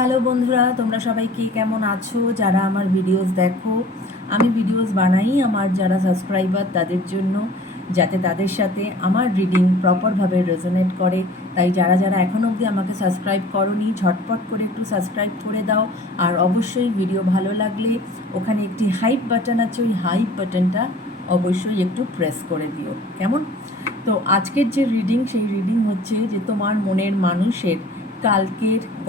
Hello বন্ধুরা, তোমরা সবাই কে কেমন আছো? যারা আমার ভিডিওস দেখো, আমি ভিডিওস বানাই আমার যারা সাবস্ক্রাইবার তাদের জন্য, যাতে তাদের সাথে আমার রিডিং প্রপারভাবে রেজোনেট করে। তাই যারা যারা এখনও অবধি আমাকে সাবস্ক্রাইব করোনি, ঝটপট করে একটু সাবস্ক্রাইব করে দাও। আর অবশ্যই ভিডিও ভালো লাগলে ওখানে একটি হাইপ বাটন আছে, ওই হাইপ বাটনটা অবশ্যই একটু প্রেস করে দিও, কেমন? তো আজকের যে রিডিং, সেই রিডিং হচ্ছে যে তোমার মনের মানুষের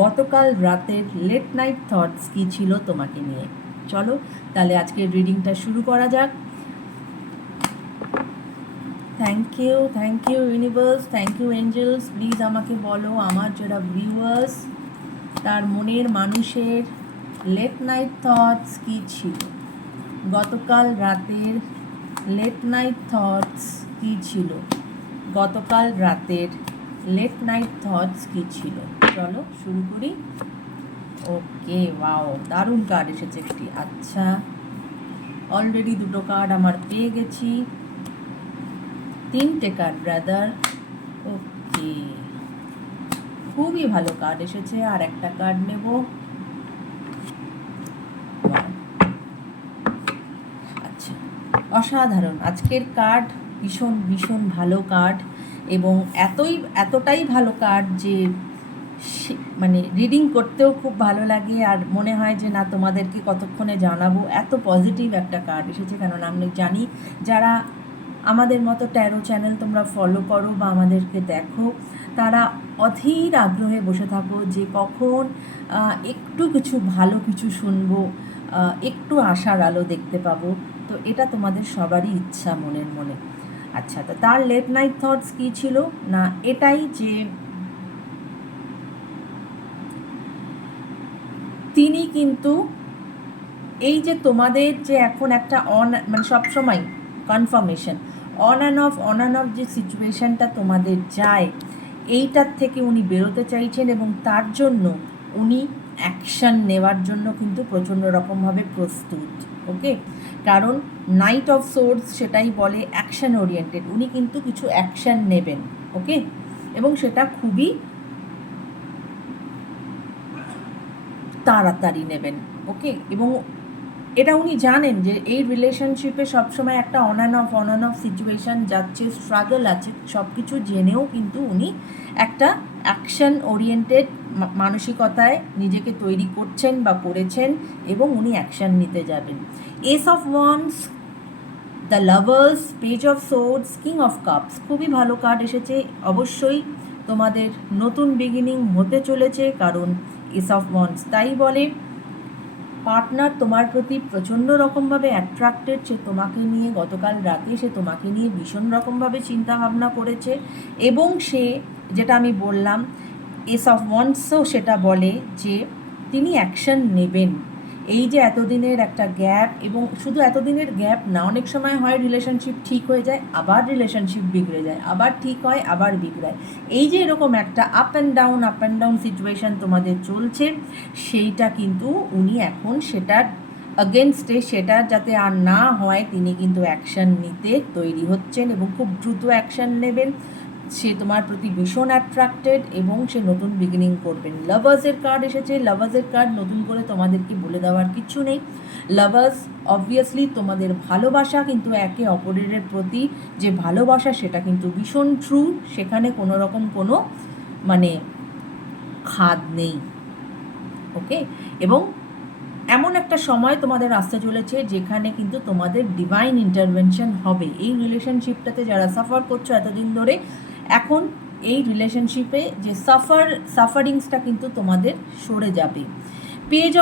গতকাল রাতের লেট নাইট থটস কী ছিল তোমাকে নিয়ে। চলো তাহলে আজকের রিডিংটা শুরু করা যাক। Thank you universe, thank you angels. Please আমাকে বলো আমার যারা ভিউয়ার্স, তার মনের মানুষের লেট নাইট থটস কী ছিল। গতকাল রাতের লেট নাইট থটস কী ছিল। গতকাল রাতের লেট নাইট থটস কী ছিল। চলো শুরু করি। ওকে, ওয়াও, দারুণ কার্ড এসেছে একটি। আচ্ছা, অলরেডি দুটো কার্ড আমার পেয়ে গেছি, তিনটে কার্ড ব্রাদার। ওকে, খুবই ভালো কার্ড এসেছে। আর একটা কার্ড নেব। আচ্ছা, অসাধারণ আজকের কার্ড, ভীষণ ভীষণ ভালো কার্ড, এবং এতটাই ভালো কার্ড যে মানে রিডিং করতেও খুব ভালো লাগে। আর মনে হয় যে না, তোমাদেরকে কতক্ষণে জানাবো, এত পজিটিভ একটা কার্ড এসেছে। কারণ আমি জানি যারা আমাদের মতো ট্যারো চ্যানেল তোমরা ফলো করো বা আমাদেরকে দেখো, তারা অধীর আগ্রহে বসে থাকো যে কখন একটু কিছু ভালো কিছু শুনবো, একটু আশার আলো দেখতে পাবো। তো এটা তোমাদের সবারই ইচ্ছা মনের মনে। আচ্ছা, তো তার লেট নাইট থটস কী ছিল না, এটাই যে তিনি কিন্তু এই যে তোমাদের যে এখন একটা মানে সবসময় কনফার্মেশন অন অ্যান্ড অফ যে সিচুয়েশানটা তোমাদের যায়, এইটার থেকে উনি বেরোতে চাইছেন, এবং তার জন্য উনি অ্যাকশান নেওয়ার জন্য কিন্তু প্রচণ্ড রকমভাবে প্রস্তুত। ওকে, কারণ নাইট অফ সোর্স সেটাই বলে অ্যাকশান ওরিয়েন্টেড। উনি কিন্তু কিছু অ্যাকশান নেবেন। ওকে, এবং সেটা খুবই তাড়াতাড়ি নেবেন। ওকে, এবং এটা উনি জানেন যে এই রিলেশনশিপে সবসময় একটা অন অ্যান্ড অফ সিচুয়েশান যাচ্ছে, স্ট্রাগল আছে, সব কিছু জেনেও কিন্তু উনি একটা অ্যাকশন ওরিয়েন্টেড মানসিকতায় নিজেকে তৈরি করছেন বা করেছেন, এবং উনি অ্যাকশন নিতে যাবেন। S of wands, the lovers, page of swords, king of cups, খুবই ভালো কার্ড এসেছে। অবশ্যই তোমাদের নতুন বিগিনিং হতে চলেছে, কারণ এস অফ ওয়ান্স তাই বলে পার্টনার তোমার প্রতি প্রচণ্ড রকমভাবে অ্যাট্রাক্টেড। সে তোমাকে নিয়ে গতকাল রাতে সে তোমাকে নিয়ে ভীষণ রকমভাবে চিন্তাভাবনা করেছে, এবং সে, যেটা আমি বললাম, এস অফ ওয়ান্সও সেটা বলে যে তিনি অ্যাকশন নেবেন। এই যে এতদিনের একটা গ্যাপ, এবং শুধু এতদিনের গ্যাপ না, অনেক সময় হয় রিলেশনশিপ ঠিক হয়ে যায়, আবার রিলেশনশিপ বিগড়ে যায়, আবার ঠিক হয়, আবার বিগড়ায়। এই যে এরকম একটা আপ অ্যান্ড ডাউন সিচুয়েশান তোমাদের চলছে, সেইটা কিন্তু উনি এখন সেটার আগেনস্টে, সেটা যাতে আর না হয়, তিনি কিন্তু অ্যাকশান নিতে তৈরি হচ্ছেন, এবং খুব দ্রুত অ্যাকশান নেবেন। সে তোমার প্রতি ভীষণ অ্যাট্রাক্টেড, এবং সে নতুন বিগিনিং করবেন। লাভার্সের কার্ড এসেছে। লাভার্সের কার্ড নতুন করে তোমাদেরকে বলে দেওয়ার কিছু নেই। লাভার্স অবভিয়াসলি তোমাদের ভালোবাসা, কিন্তু একে অপরের প্রতি যে ভালোবাসা সেটা কিন্তু ভীষণ ট্রু, সেখানে কোনো রকম কোনো মানে খাদ নেই। ওকে, এবং এমন একটা সময় তোমাদের আসতে চলেছে যেখানে কিন্তু তোমাদের ডিভাইন ইন্টারভেনশন হবে। এই রিলেশনশিপটাতে যারা সাফার করছো এতদিন ধরে, এখন এই রিলেশনশিপে যে সাফারিংসটা কিন্তু তোমাদের সরে যাবে। পেজ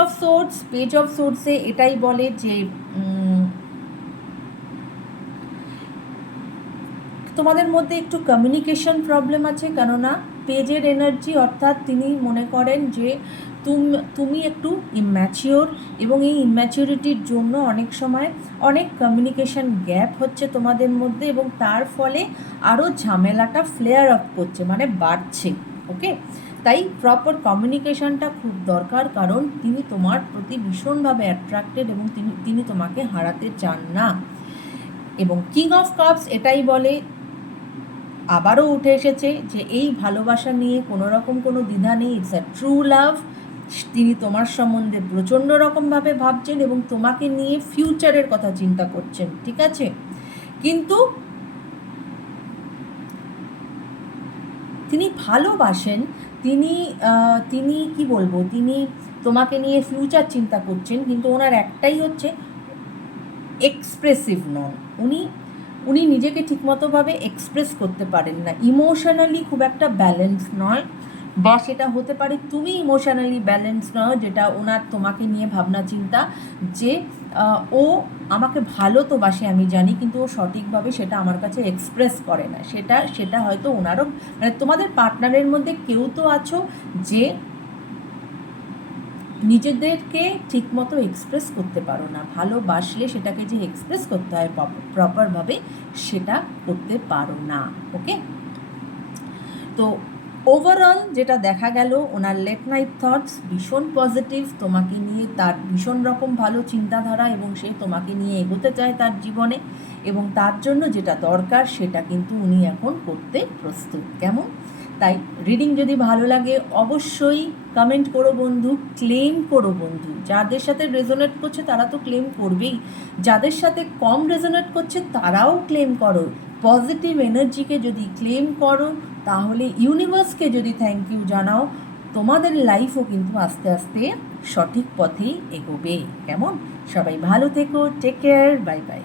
অফ সোর্সে এটাই বলে যে তোমাদের মধ্যে একটু কমিউনিকেশন প্রবলেম আছে, কেননা পেজের এনার্জি, অর্থাৎ তিনি মনে করেন যে তুমি একটু ইম্যাচিওর, এবং এই ইম্যাচিওরিটির জন্য অনেক সময় অনেক কমিউনিকেশন গ্যাপ হচ্ছে তোমাদের মধ্যে, এবং তার ফলে আরও ঝামেলাটা ফ্লেয়ার আপ করছে, মানে বাড়ছে। ওকে, তাই প্রপার কমিউনিকেশনটা খুব দরকার, কারণ তিনি তোমার প্রতি ভীষণভাবে অ্যাট্রাক্টেড, এবং তিনি তোমাকে হারাতে চান না। এবং কিং অফ কাপস এটাই বলে, আবারও উঠে এসেছে যে এই ভালোবাসা নিয়ে কোনো রকম কোনো দ্বিধা নেই। ইটস আ ট্রু লাভ, তিনি তোমার সম্বন্ধে প্রচণ্ড রকমভাবে ভাবছেন এবং তোমাকে নিয়ে ফিউচারের কথা চিন্তা করছেন, ঠিক আছে? কিন্তু তিনি ভালোবাসেন, তিনি তিনি কি বলবো, তিনি তোমাকে নিয়ে ফিউচার চিন্তা করছেন, কিন্তু ওনার একটাই হচ্ছে এক্সপ্রেসিভ নন। উনি উনি নিজেকে ঠিকমতোভাবে এক্সপ্রেস করতে পারেন না, ইমোশনালি খুব একটা ব্যালেন্স নয়, বা সেটা হতে পারে তুমি ইমোশনালি ব্যালেন্স নয়, যেটা ওনার তোমাকে নিয়ে ভাবনা চিন্তা যে ও আমাকে ভালো তো বাসে আমি জানি, কিন্তু ও সঠিকভাবে সেটা আমার কাছে এক্সপ্রেস করে না। সেটা হয়তো ওনারও, মানে তোমাদের পার্টনারের মধ্যে কেউ তো আছো যে নিজেদেরকে ঠিকমতো এক্সপ্রেস করতে পারো না, ভালোবাসলে সেটাকে যে এক্সপ্রেস করতে হয় প্রপারভাবে সেটা করতে পারো না। ওকে, তো ওভারঅল যেটা দেখা গেল, ওনার লেট নাইট থটস ভীষণ পজিটিভ, তোমাকে নিয়ে তার ভীষণ রকম ভালো চিন্তাধারা, এবং সে তোমাকে নিয়ে এগোতে চায় তার জীবনে, এবং তার জন্য যেটা দরকার সেটা কিন্তু উনি এখন করতে প্রস্তুত। কেমন? তাই রিডিং যদি ভালো লাগে অবশ্যই কমেন্ট করো বন্ধু, ক্লেম করো বন্ধু। যাদের সাথে রেজোনেট করছে তারা তো ক্লেম করবেই, যাদের সাথে কম রেজোনেট করছে তারাও ক্লেম করো। পজিটিভ এনার্জিকে যদি ক্লেম করো, তাহলে ইউনিভার্সকে যদি থ্যাংক ইউ জানাও, তোমাদের লাইফও কিন্তু আস্তে আস্তে সঠিক পথেই এগোবে। কেমন? সবাই ভালো থেকো, টেক কেয়ার, বাই বাই।